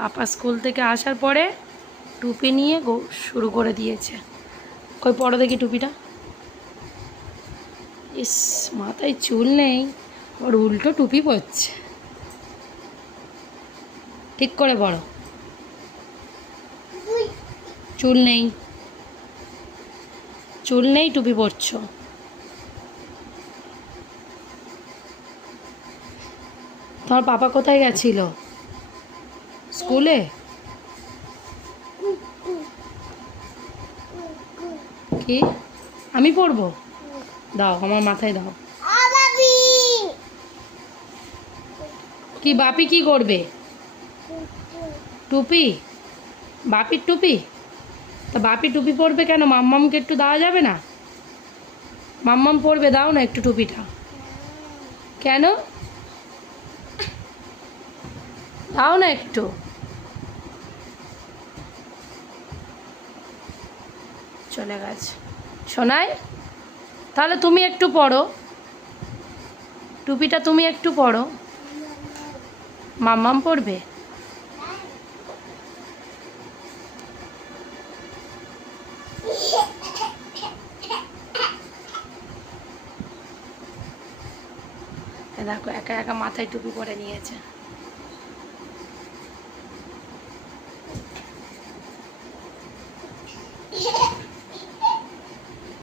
পাপা school থেকে আসার পরে টুপি নিয়ে শুরু করে দিয়েছে। কই পরো দেখি টুপিটা। ইস, মাথায় চুল নেই ওর উল্টো টুপি পরছে। ঠিক করে পড়ো। চুল নেই। চুল নেই, টুপি পরছো। তোমার পাপা কোথায় গেছিল? স্কুলে? কি? আমি পড়ব? দাও, আমার মাথায় দাও। কি, বাপি কি করবে? টুপি? বাপির টুপি? তা বাপি টুপি পরবে কেন? মাম্মামকে একটু দেওয়া যাবে না? মাম্মাম পরবে, দাও না একটু টুপিটা। কেন? দাও না একটু। চলে গেছে। শোনাই তাহলে তুমি একটু পড়ো। টুপিটা তুমি একটু পড়ো। মাম্মাম পড়বে? দেখো, একা একা মাথায় টুপি পরে নিয়েছে। Yeah.